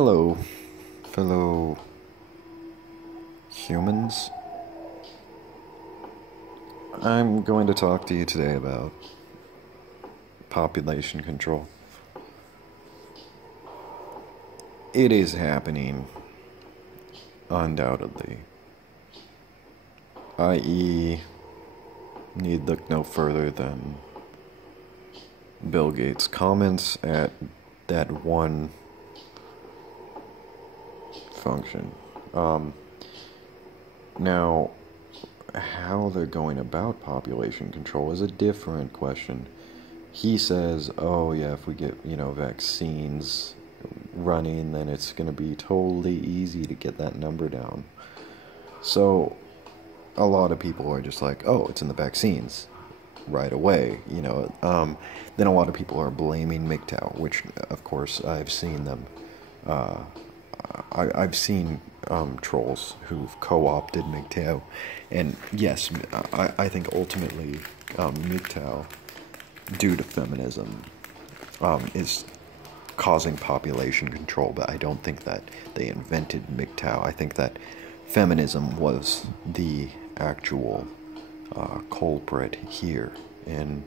Hello, fellow humans. I'm going to talk to you today about population control. It is happening, undoubtedly. I.e., need look no further than Bill Gates' comments at that one function. Now, how they're going about population control is a different question. He says, oh yeah, if we get, vaccines running, then it's going to be totally easy to get that number down. So, a lot of people are just like, oh, it's in the vaccines right away, Then a lot of people are blaming MGTOW, which, of course, I've seen them. I've seen trolls who've co-opted MGTOW, and yes, I think ultimately MGTOW, due to feminism, is causing population control, but I don't think that they invented MGTOW. I think that feminism was the actual culprit here in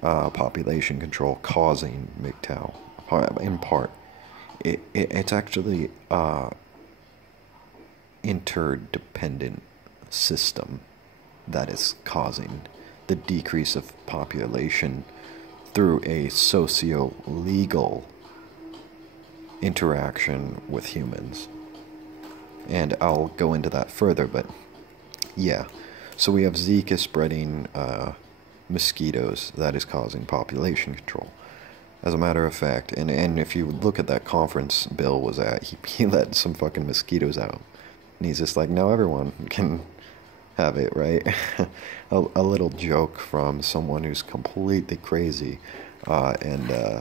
population control causing MGTOW, in part. It's actually interdependent system that is causing the decrease of population through a socio-legal interaction with humans. And I'll go into that further, but yeah. So we have Zika spreading mosquitoes that is causing population control. As a matter of fact, and if you look at that conference Bill was at, he let some fucking mosquitoes out. And he's just like, now everyone can have it, right? a little joke from someone who's completely crazy. Yeah,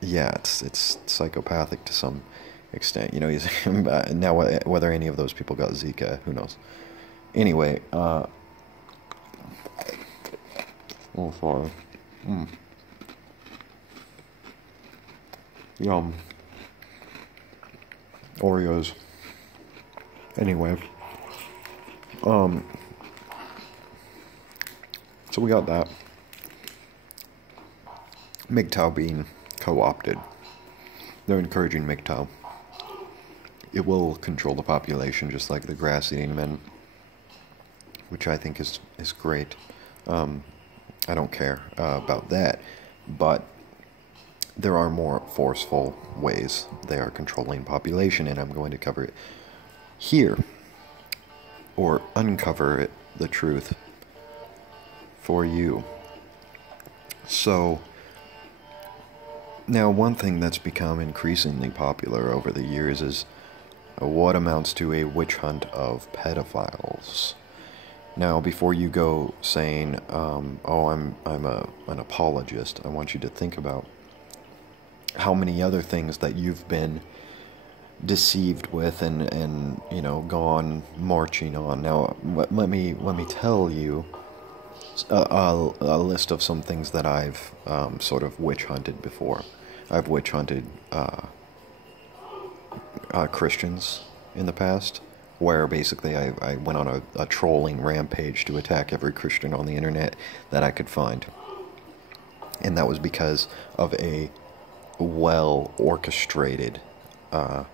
it's psychopathic to some extent. He's now whether any of those people got Zika, who knows? Anyway, oh, sorry. Yum. Oreos. Anyway. So we got that. MGTOW being co-opted. They're encouraging MGTOW. It will control the population just like the grass-eating men, which I think is great. I don't care about that, but there are more forceful ways they are controlling population, and I'm going to cover it here, or uncover the truth for you. So, now one thing that's become increasingly popular over the years is what amounts to a witch hunt of pedophiles. Now, before you go saying, oh, I'm an apologist, I want you to think about how many other things that you've been deceived with and gone marching on. Now, let me tell you a list of some things that I've sort of witch hunted before. I've witch hunted Christians in the past, where basically I went on a trolling rampage to attack every Christian on the internet that I could find. And that was because of a well-orchestrated, I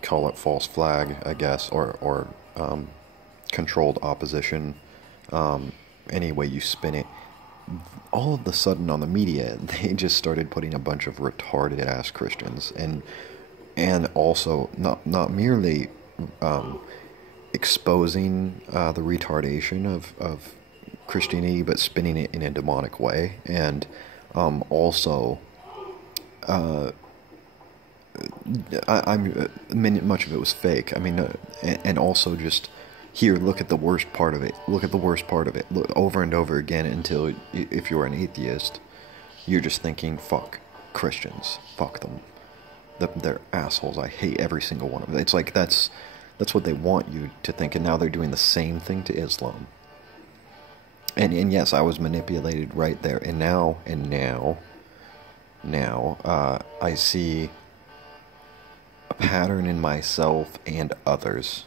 call it false flag, I guess, or controlled opposition, any way you spin it. All of a sudden on the media, they just started putting a bunch of retarded-ass Christians, and also not merely exposing the retardation of Christianity, but spinning it in a demonic way, and also, much of it was fake. I mean, and also just, here, look at the worst part of it. Look at the worst part of it. Look over and over again until, if you're an atheist, you're just thinking, fuck Christians. Fuck them. They're assholes. I hate every single one of them. It's like, that's what they want you to think, and now they're doing the same thing to Islam. And yes, I was manipulated right there. And now, I see a pattern in myself and others.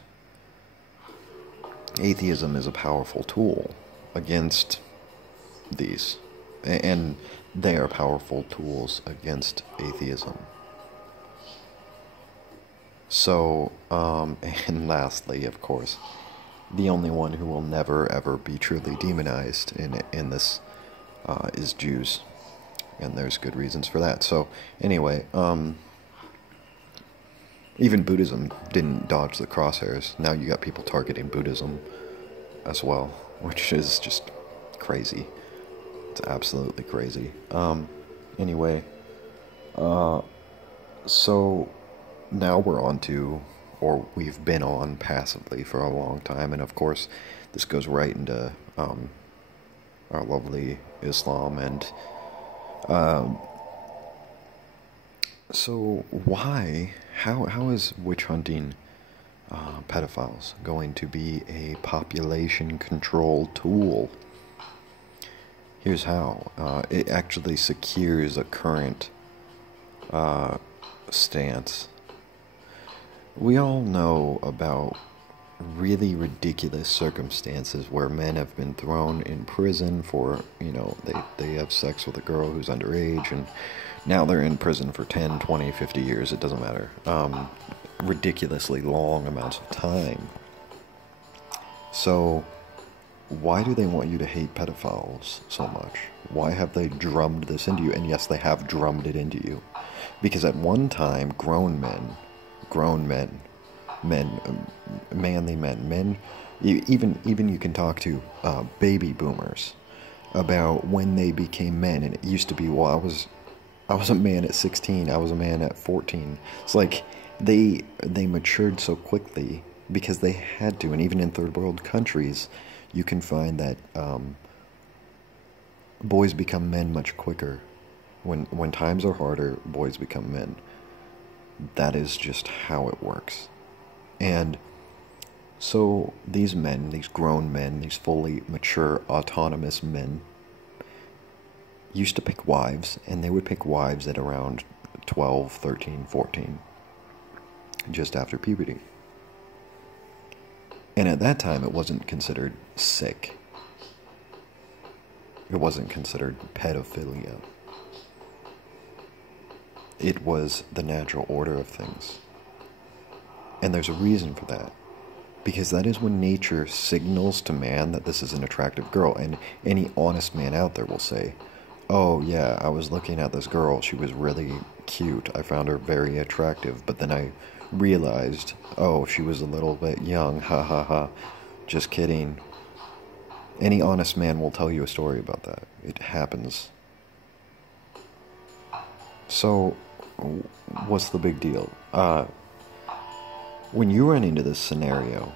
Atheism is a powerful tool against these, and they are powerful tools against atheism. So, and lastly, of course, the only one who will never ever be truly demonized in this is Jews, and there's good reasons for that. So, anyway, even Buddhism didn't dodge the crosshairs. Now you got people targeting Buddhism as well, which is just crazy. It's absolutely crazy. Anyway, so now we're on to, or we've been on passively for a long time, and of course this goes right into our lovely Islam. And so how is witch hunting pedophiles going to be a population control tool? Here's how. It actually secures a current stance. We all know about really ridiculous circumstances where men have been thrown in prison for, they have sex with a girl who's underage, and now they're in prison for 10, 20, 50 years, it doesn't matter. Ridiculously long amounts of time. So, why do they want you to hate pedophiles so much? Why have they drummed this into you? And yes, they have drummed it into you. Because at one time, manly men, even you can talk to baby boomers about when they became men. And it used to be, well, I was a man at 16, I was a man at 14. It's like they matured so quickly because they had to. And even in third world countries, you can find that boys become men much quicker. When times are harder, boys become men. That is just how it works. And so these men, these grown men, these fully mature, autonomous men, used to pick wives, and they would pick wives at around 12, 13, 14, just after puberty. And at that time, it wasn't considered sick. It wasn't considered pedophilia. It was the natural order of things. And there's a reason for that. Because that is when nature signals to man that this is an attractive girl. And any honest man out there will say, oh yeah, I was looking at this girl, she was really cute, I found her very attractive, but then I realized, oh, she was a little bit young, ha ha ha, just kidding. Any honest man will tell you a story about that. It happens. So, what's the big deal? When you run into this scenario,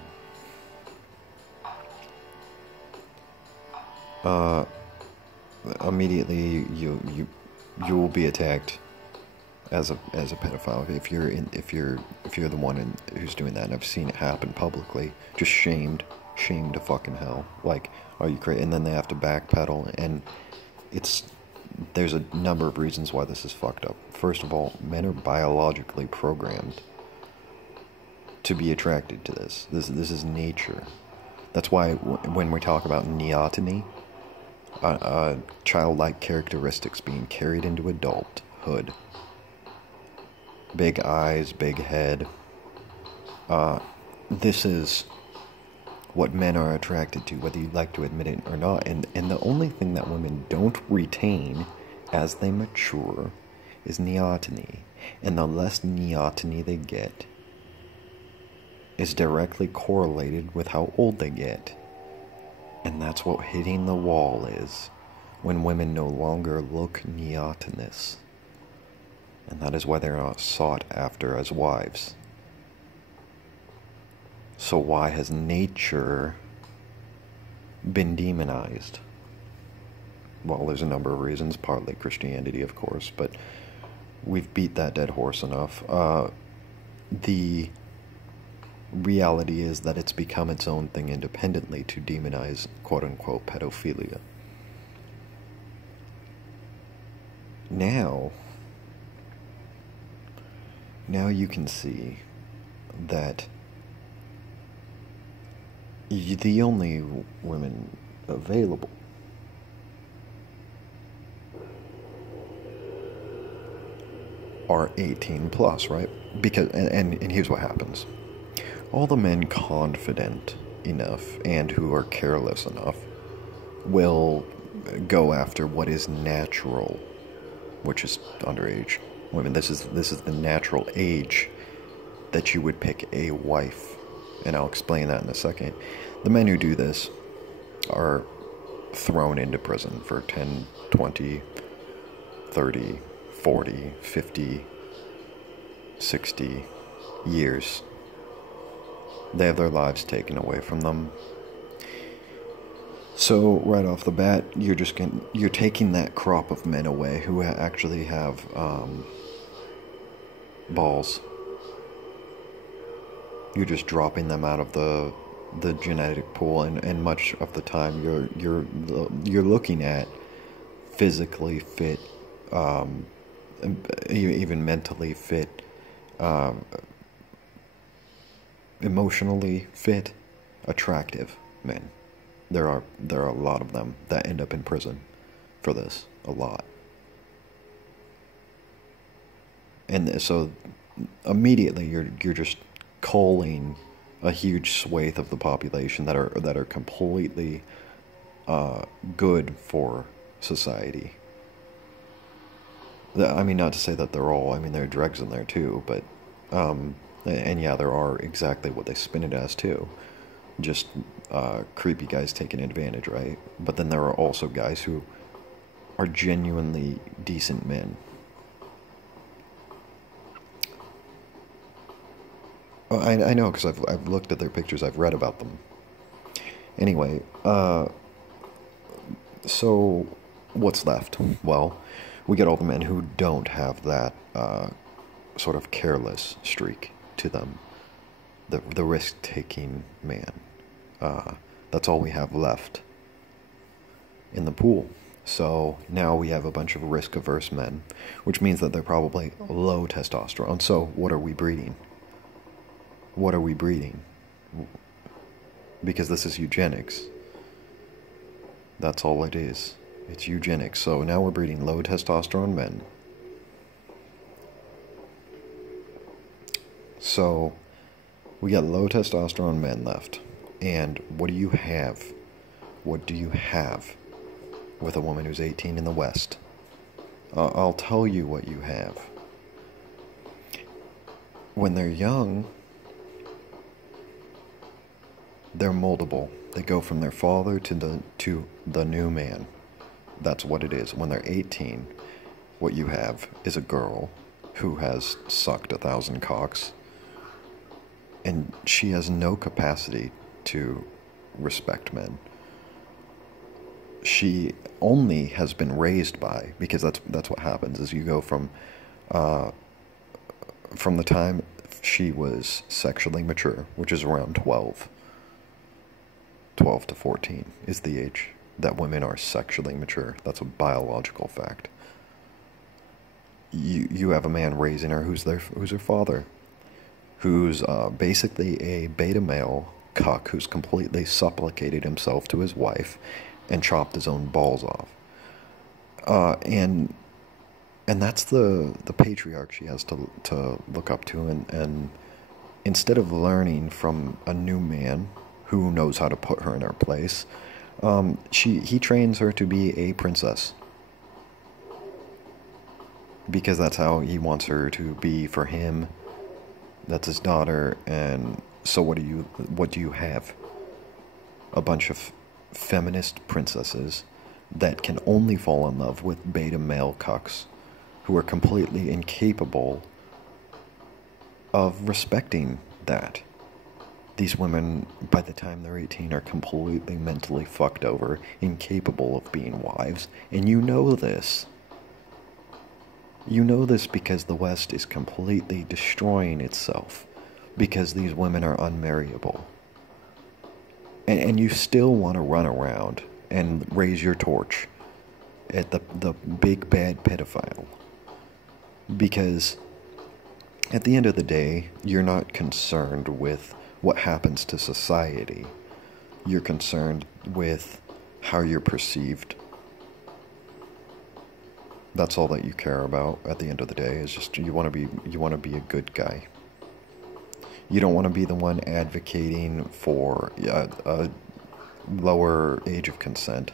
immediately you will be attacked as a pedophile if you're the one who's doing that. And I've seen it happen publicly. Just shamed to fucking hell. Like, are you crazy? And then they have to backpedal, and there's a number of reasons why this is fucked up. First of all, men are biologically programmed to be attracted to this. This is nature. That's why when we talk about neoteny, childlike characteristics being carried into adulthood, big eyes, big head, this is what men are attracted to, whether you'd like to admit it or not. And the only thing that women don't retain as they mature is neoteny. And the less neoteny they get is directly correlated with how old they get. And that's what hitting the wall is, when women no longer look neotenous. And that is why they're not sought after as wives. So why has nature been demonized? Well, there's a number of reasons, partly Christianity, of course, but we've beat that dead horse enough. The reality is that it's become its own thing independently to demonize quote-unquote pedophilia. now you can see that the only women available are 18 plus, right? Because and here's what happens. All the men confident enough and who are careless enough will go after what is natural, which is underage women. This is the natural age that you would pick a wife, and I'll explain that in a second. The men who do this are thrown into prison for 10, 20, 30, 40, 50, 60 years. They have their lives taken away from them. So right off the bat, you're taking that crop of men away who actually have balls. You're just dropping them out of the genetic pool, and much of the time you're looking at physically fit, even mentally fit, emotionally fit, attractive men. There are a lot of them that end up in prison for this, a lot. And so immediately you're just culling a huge swathe of the population that are completely good for society. I mean, not to say that they're all. I mean, there are dregs in there too, but and yeah, there are exactly what they spin it as too. Just creepy guys taking advantage, right? But then there are also guys who are genuinely decent men. I know, because I've looked at their pictures, I've read about them. Anyway, so what's left? Well, we get all the men who don't have that sort of careless streak to them, the risk-taking man. That's all we have left in the pool. So now we have a bunch of risk-averse men, which means that they're probably low testosterone. So what are we breeding? What are we breeding? Because this is eugenics. That's all it is. It's eugenics. So now we're breeding low testosterone men. So we got low testosterone men left. And what do you have? What do you have with a woman who's 18 in the West? I'll tell you what you have. When they're young, they're moldable. They go from their father to the new man. That's what it is. When they're 18, what you have is a girl who has sucked 1,000 cocks, and she has no capacity to respect men. She only has been raised by, because that's what happens, is you go from the time she was sexually mature, which is around 12 to 14 is the age that women are sexually mature. That's a biological fact. You have a man raising her who's her father, who's basically a beta male cuck who's completely supplicated himself to his wife and chopped his own balls off. And that's the patriarch she has to look up to, and instead of learning from a new man who knows how to put her in her place, he trains her to be a princess, because that's how he wants her to be for him. That's his daughter. And so what do you have? A bunch of feminist princesses that can only fall in love with beta male cucks who are completely incapable of respecting that. These women, by the time they're 18, are completely mentally fucked over, incapable of being wives, and you know this. You know this because the West is completely destroying itself, because these women are unmarriable. And you still want to run around and raise your torch at the big bad pedophile. Because at the end of the day, you're not concerned with what happens to society. You're concerned with how you're perceived. That's all that you care about at the end of the day, is just you want to be a good guy. You don't want to be the one advocating for a lower age of consent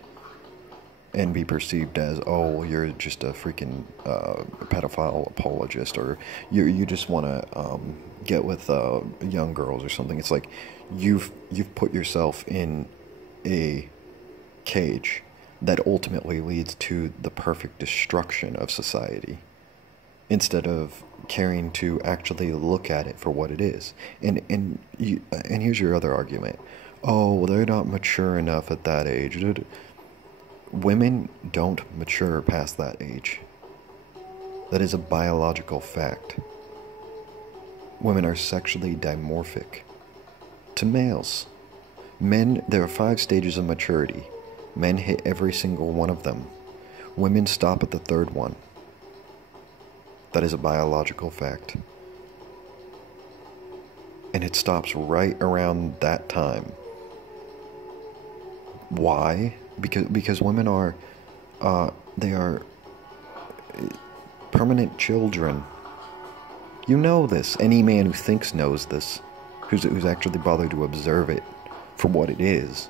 and be perceived as, oh, you're just a freaking pedophile apologist, or you just want to get with young girls or something. It's like you've put yourself in a cage that ultimately leads to the perfect destruction of society, instead of caring to actually look at it for what it is. And here's your other argument. Oh, well, they're not mature enough at that age. Women don't mature past that age. That is a biological fact. Women are sexually dimorphic to males. Men, there are 5 stages of maturity. Men hit every single one of them. Women stop at the 3rd one. That is a biological fact. And it stops right around that time. Why? Because women are, they are permanent children. You know this. Any man who thinks knows this, who's actually bothered to observe it for what it is.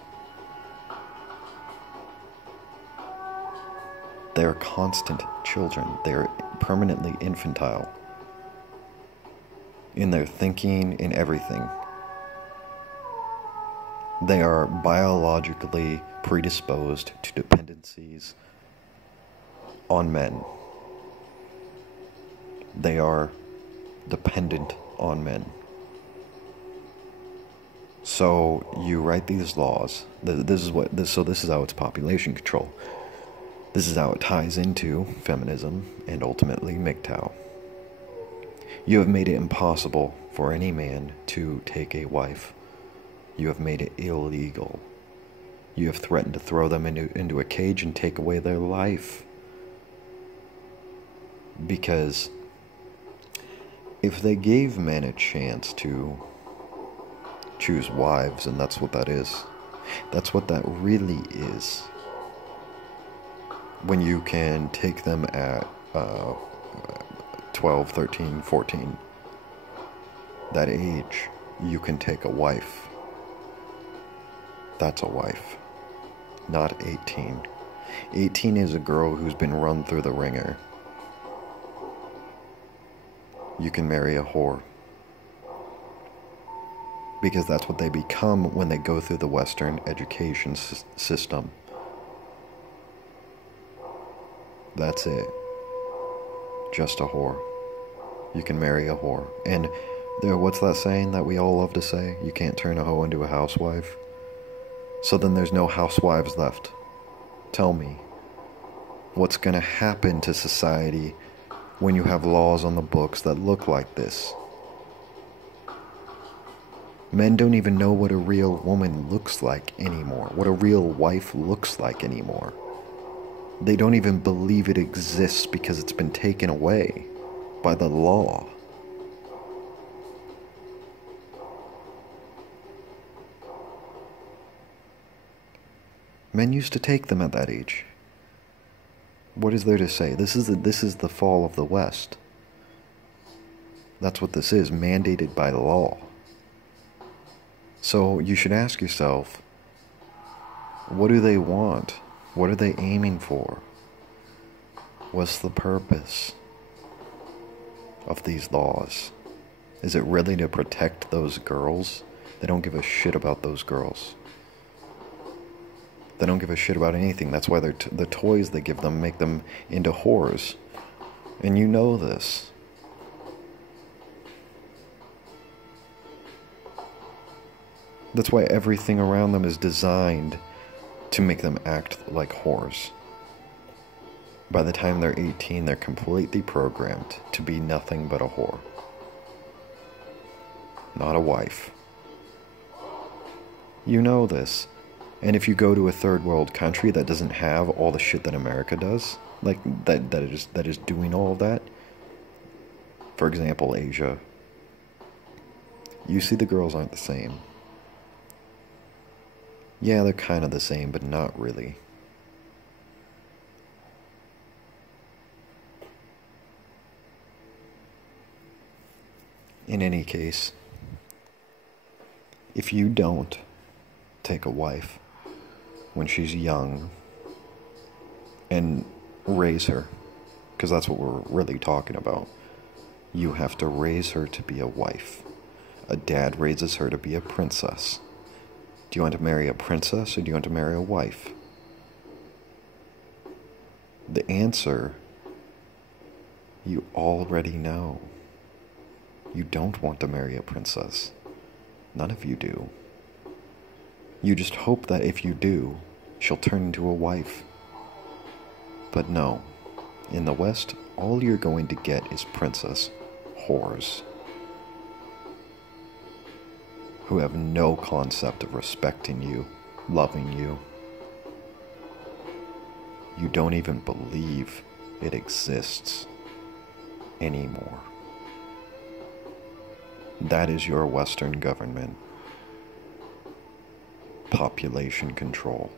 They are constant children. They are permanently infantile in their thinking, in everything. They are biologically predisposed to dependencies on men. They are dependent on men. So you write these laws. This is how it's population control. This is how it ties into feminism and ultimately MGTOW. You have made it impossible for any man to take a wife. You have made it illegal. You have threatened to throw them into a cage and take away their life. Because if they gave men a chance to choose wives, and that's what that is, that's what that really is. When you can take them at 12, 13, 14, that age, you can take a wife. That's a wife, not 18. 18 is a girl who's been run through the ringer. You can marry a whore. Because that's what they become when they go through the Western education system. That's it. Just a whore. You can marry a whore. And what's that saying that we all love to say? You can't turn a hoe into a housewife. So then there's no housewives left. Tell me, what's going to happen to society when you have laws on the books that look like this? Men don't even know what a real woman looks like anymore, what a real wife looks like anymore. They don't even believe it exists because it's been taken away by the law. Men used to take them at that age. What is there to say? This is the fall of the West. That's what this is, mandated by law. So you should ask yourself, what do they want? What are they aiming for? What's the purpose of these laws? Is it really to protect those girls? They don't give a shit about those girls. They don't give a shit about anything. That's why the toys they give them make them into whores. And you know this. That's why everything around them is designed to make them act like whores. By the time they're 18, they're completely programmed to be nothing but a whore. Not a wife. You know this. And if you go to a third world country that doesn't have all the shit that America does, like that is doing all of that, For example, Asia. You see the girls aren't the same. Yeah, they're kind of the same, but not really. In any case, if you don't take a wife when she's young and raise her, because that's what we're really talking about, you have to raise her to be a wife. A dad raises her to be a princess. Do you want to marry a princess or do you want to marry a wife? The answer, you already know. You don't want to marry a princess. None of you do. You just hope that if you do, she'll turn into a wife. But no, in the West, all you're going to get is princess whores who have no concept of respecting you, loving you. You don't even believe it exists anymore. That is your Western government. Population control.